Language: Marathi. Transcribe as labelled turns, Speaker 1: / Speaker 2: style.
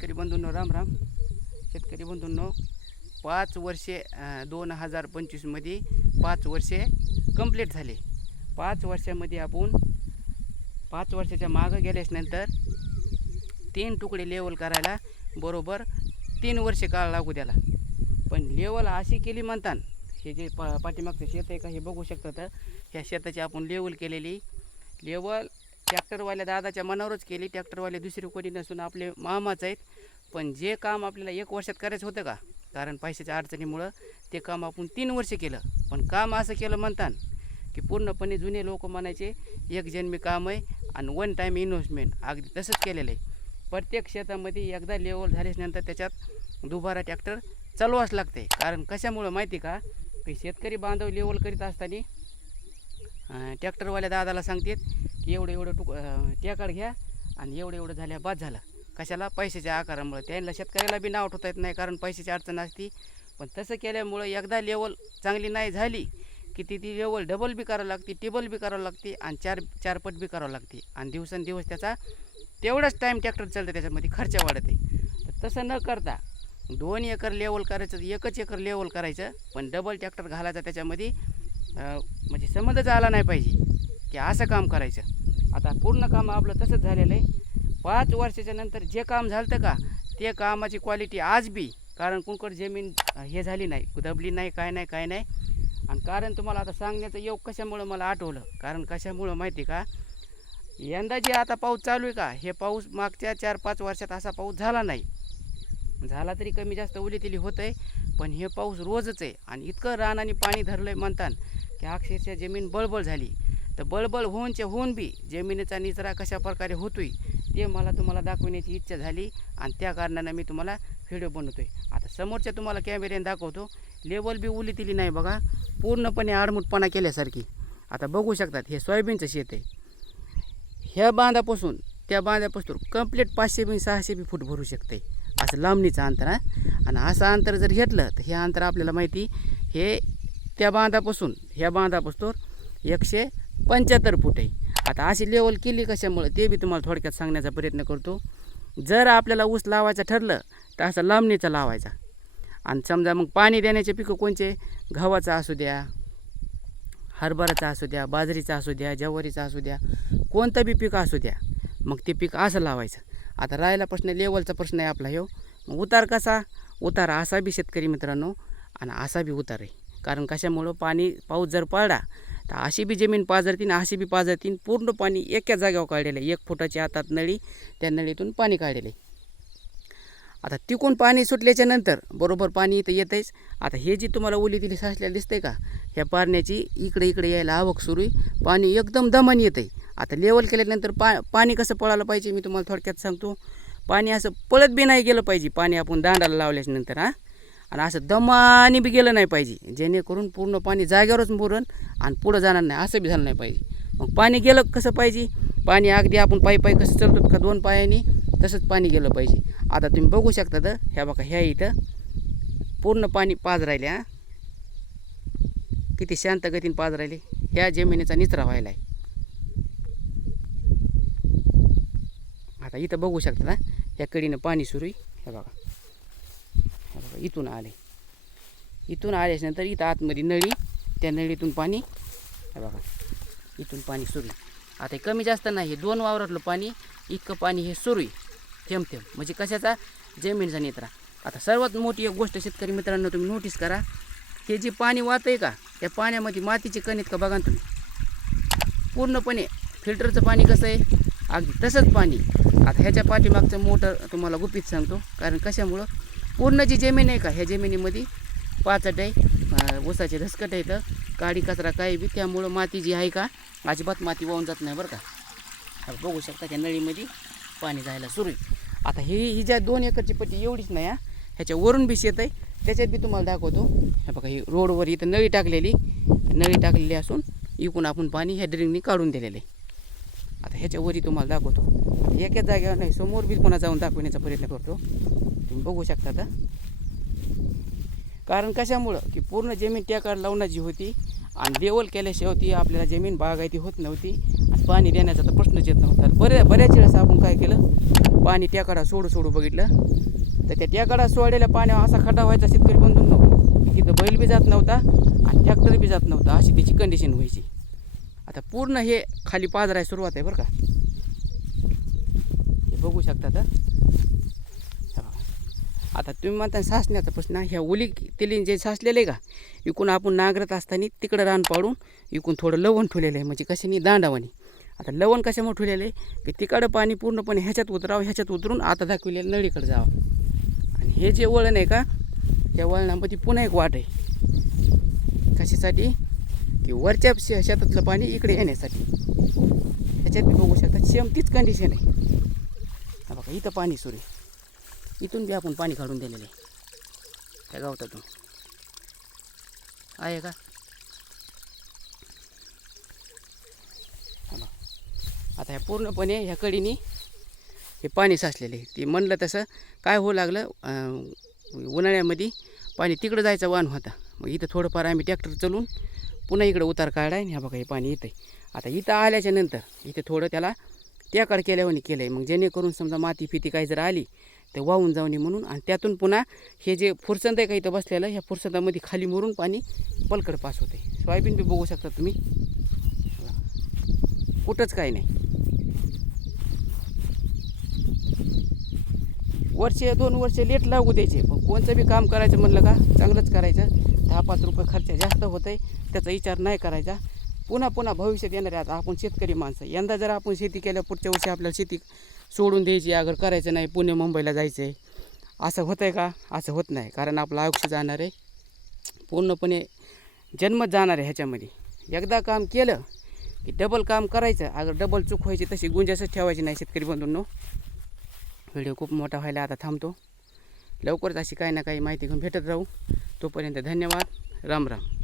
Speaker 1: शेतकरी बंधूंनो राम राम. शेतकरी बंधूंनो पाच वर्षे दोन हजार पंचवीसमध्ये पाच वर्षे कंप्लीट झाले. पाच वर्षामध्ये आपण पाच वर्षाच्या मागं गेल्याच्यानंतर तीन तुकडे लेवल करायला बरोबर तीन वर्षे काळ लागू द्याला पण लेवल अशी केली म्हणतात हे जे पा पाठीमागचं शेत आहे का हे बघू शकतं तर ह्या शेताची आपण लेवल केलेली. लेवल ट्रॅक्टरवाल्या दादाच्या मनावरच केली. ट्रॅक्टरवाले दुसरी कोणी नसून आपले मामाच आहेत. पण जे काम आपल्याला एक वर्षात करायचं होतं का? कारण पैशाच्या अडचणीमुळं ते काम आपण तीन वर्ष केलं. पण काम असं केलं म्हणतात की पूर्णपणे जुने लोक म्हणायचे एक जन्मी काम आहे आणि वन टाईम इन्व्हेस्टमेंट अगदी तसंच केलेलं आहे. प्रत्येक शेतामध्ये एकदा लेवल झाल्याच्यानंतर त्याच्यात दुबारा ट्रॅक्टर चालवाच लागते कारण कशामुळं माहिती का? की शेतकरी बांधव लेवल करीत असताना ट्रॅक्टरवाल्या दादाला सांगतात की एवढं एवढं टुक ट्याकाड घ्या आणि एवढं एवढं झाल्या बाद झालं. कशाला? पैशाच्या आकारामुळे. त्यांना शेतकऱ्याला बी नाव ठेवता येत नाही कारण पैशाची अडचण असती. पण तसं केल्यामुळं एकदा लेवल चांगली नाही झाली की ती ती लेवल डबल बी करावं लागते टेबल बी करावं लागते आणि चार चारपट बी करावं लागते. आणि दिवसेंदिवस त्याचा तेवढाच टाईम ट्रॅक्टर चालतं त्याच्यामध्ये खर्च वाढते. तर तसं न करता दोन एकर लेवल करायचं एकच एकर लेवल करायचं पण डबल ट्रॅक्टर घालायचा त्याच्यामध्ये म्हणजे संबंधच आला नाही पाहिजे. की असं काम करायचं. आता पूर्ण काम आपलं तसंच झालेलं आहे. पाच वर्षाच्या नंतर जे काम झालं का ते कामाची क्वालिटी आज बी कारण कुणकड जमीन हे झाली नाही दबली नाही काय नाही काय नाही. आणि कारण तुम्हाला आता सांगण्याचं योग कशामुळं मला आठवलं? कारण कशामुळं माहिती का? यंदा जे आता पाऊस चालू आहे का हे पाऊस मागच्या चार पाच वर्षात असा पाऊस झाला नाही. झाला तरी कमी जास्त उलीतिली होतं आहे पण हे पाऊस रोजच आहे. आणि इतकं रान आणि पाणी धरलं आहे म्हणतात की अक्षरशः जमीन बळबळ झाली. तर बळबळ होऊनचे होऊन बी जमिनीचा निचरा कशा प्रकारे होतोय ते मला तुम्हाला दाखवण्याची इच्छा झाली आणि त्या कारणानं मी तुम्हाला व्हिडिओ बनवतोय. आता समोरच्या तुम्हाला कॅमेऱ्याने दाखवतो लेवल बी उलीतिली नाही बघा पूर्णपणे आडमुटपणा केल्यासारखी. आता बघू शकतात हे सोयाबीनचं शेत आहे. ह्या बांधापासून त्या बांधापासून कंप्लीट पाचशे बी सहाशे बी फूट भरू शकते. असं लांबणीचं अंतर आणि असं अंतर जर घेतलं तर हे अंतर आपल्याला माहिती हे त्या बांधापासून ह्या बांधापासून एकशे पंच्याहत्तर फूट आहे आता अशी लेवल केली कशामुळं? ते बी तुम्हाला थोडक्यात सांगण्याचा प्रयत्न करतो. जर आपल्याला ऊस लावायचं ठरलं तर असं लांबणीचा लावायचा. आणि समजा मग पाणी देण्याचे पिकं कोणचे? गव्हाचं असू द्या हरभराचा असू द्या बाजरीचा असू द्या ज्वारीचा असू द्या कोणतं बी पीक असू द्या मग ते पीक असं लावायचं. आता राहिला प्रश्न लेवलचा प्रश्न आहे आपला ह्यो. उतार कसा? उतार असा बी शेतकरी मित्रांनो आणि असा बी उतार आहे कारण कशामुळं? पाणी पाऊस जर पडला तर अशी बी जमीन पाजरतीन अशी बी पाजरतीन पूर्ण पाणी एका जागेवर काढलेलं आहे. एक फुटाच्या हातात नळी त्या नळीतून पाणी काढलेलं आहे. आता तिकून पाणी सुटल्याच्या नंतर बरोबर पाणी इथं येतंच आता हे जी तुम्हाला ओली दिली साचलेलं दिसतंय का? ह्या पाण्याची इकडे इकडे यायला आवक सुरू आहे. पाणी एकदम दमाने येतं आहे आता लेवल केल्यानंतर पा पाणी कसं पळालं पाहिजे मी तुम्हाला थोडक्यात सांगतो. पाणी असं पळत बी नाही गेलं पाहिजे. पाणी आपण दांडाला लावल्याच्या नंतर हां. आणि असं दमाने बी गेलं नाही पाहिजे. जेणेकरून पूर्ण पाणी जागेवरच मुरण आणि पुढं जाणार नाही असं बी झालं नाही पाहिजे. मग पाणी गेलं कसं पाहिजे? पाणी अगदी आपण पायी पायी कसं चलतो का दोन पायाने तसंच पाणी गेलं पाहिजे. आता तुम्ही बघू शकता तर ह्या बघा ह्या इथं पूर्ण पाणी पाज राहिले हां. किती शांत गतीने पाज राहिले. ह्या जमिनीचा निचरा व्हायला आहे आता इथं बघू शकता ना ह्या कडीनं पाणी सुरू हे बघा. हे बघा इथून आले. इथून आल्याच्यानंतर इथं आतमध्ये नळी त्या नळीतून पाणी. हे बघा इथून पाणी सुरू आहे. आता हे कमी जास्त नाही हे दोन वावरातलं पाणी इतकं पाणी हे सुरू आहे. थेंब थेंब. म्हणजे कशाचा? जमिनीचा नेत्रा आता सर्वात मोठी एक गोष्ट शेतकरी मित्रांनो तुम्ही नोटीस करा. हे जे पाणी वाहत आहे का त्या पाण्यामध्ये मातीचे कण का बघा ना तुम्ही. पूर्णपणे फिल्टरचं पाणी कसं आहे? अगदी तसंच पाणी. आता ह्याच्या पाठीमागचं मोटर तुम्हाला गुपित सांगतो. कारण कशामुळं? पूर्ण जी जमीन आहे का ह्या जमिनीमध्ये पाचट आहे. ऊसाचे धसकट आहेत. काडी कचरा काही बी त्यामुळं माती जी आहे का अजिबात माती वाहून जात नाही बरं का. आता बघू शकता त्या नळीमध्ये पाणी जायला सुरू आहे. आता ही ही ज्या दोन एकरची पट्टी एवढीच नाही हा. ह्याच्यावरून बी शेत आहे त्याच्यात बी तुम्हाला दाखवतो. हे बघा ही रोडवर इथं नळी टाकलेली. नळी टाकलेली असून इकून आपण पाणी ह्या ड्रिंकनी काढून दिलेलं आहे. आता ह्याच्यावरही तुम्हाला दाखवतो. एकाच जागेवर नाही समोर बी कोणा जाऊन दाखवण्याचा प्रयत्न करतो. तुम्ही बघू शकता आता. कारण कशामुळं? की पूर्ण जमीन टेकार लावण्याची होती आणि देवल केल्याशिवाय ती आपल्याला जमीन बागायती होत नव्हती आणि पाणी देण्याचा तर प्रश्नच येत नव्हता. बऱ्या बऱ्याच वेळेस आपण काय केलं? पाणी टेकाडा सोडू सोडू बघितलं. तर त्या टेकाडा सोडलेल्या पाण्यावर असा खड्डा व्हायचा शेतकरी बंधून नको. तिथं बैल बी जात नव्हता आणि ट्रॅक्टर बी जात नव्हता अशी त्याची कंडिशन व्हायची. आता पूर्ण हे खाली पाजराय सुरुवात आहे बरं का. हे बघू शकता तर आता तुम्ही म्हणता सासण्याचा प्रश्न ह्या ओली तेलीन जे साचलेलं आहे का इकून आपण नांगरत असताना तिकडं रान पाडून इकून थोडं लवण ठेवलेलं आहे. म्हणजे कशाने? दांडावानी. आता लवण कशामुळे ठेवलेलं आहे? की तिकडं पाणी पूर्णपणे ह्याच्यात उतरावं ह्याच्यात उतरून आता दाखविलेलं नळीकडे जावं. आणि हे जे वळण आहे का त्या वळणामध्ये पुन्हा एक वाट आहे. कशासाठी? की वरच्या शेतातलं पाणी इकडे येण्यासाठी. ह्याच्यात मी बघू शकता सेम तीच कंडिशन आहे. बघा इथं पाणी सुरू आहे. इथून बी आपण पाणी काढून दिलेलं. आहे त्या गावतातून. आहे का? आता ह्या पूर्णपणे ह्या कडीने हे पाणी साचलेले ते म्हणलं तसं काय होऊ लागलं उन्हाळ्यामध्ये पाणी तिकडं जायचा वाहन होता. मग इथं थोडंफार आम्ही ट्रॅक्टर चलून पुन्हा इकडं उतार काढाय ह्या बघा हे पाणी येतं आहे आता इथं आल्याच्यानंतर इथं थोडं त्याला त्याकडे केल्यावर केलं आहे मग जेणेकरून समजा माती फिती काही जर आली ते वाहून जाऊ नये म्हणून आणि त्यातून पुन्हा हे जे फुरसंद आहे का इथं बसलेलं ह्या फुरसंदामध्ये खाली मुरून पाणी पलकड पास होते. सोयाबीन बी बघू शकता तुम्ही. कुठंच काही नाही. वर्षे दोन वर्ष लेट लागू द्यायचे. पण कोणचं बी काम करायचं म्हणलं का चांगलंच करायचं. दहा पाच रुपये खर्च जास्त होत आहे त्याचा विचार नाही करायचा. पुन्हा पुन्हा भविष्यात येणार आहे आता आपण शेतकरी माणसं. यंदा जर आपण शेती केल्या पुढच्या वर्षी आपल्याला शेती सोडून द्यायची अगर करायचं नाही पुणे मुंबईला जायचं आहे असं होतं आहे का? असं होत नाही. कारण आपलं आयुष्य जाणार आहे. पूर्णपणे जन्मच जाणार आहे ह्याच्यामध्ये. एकदा काम केलं की डबल काम करायचं. अगर डबल चूक व्हायची तशी गुंजासच ठेवायची नाही शेतकरी बंधूंनो. व्हिडिओ खूप मोठा व्हायला आता थांबतो. लवकरच अशी काही ना काही माहिती घेऊन भेटत राहू. तोपर्यंत धन्यवाद. राम राम.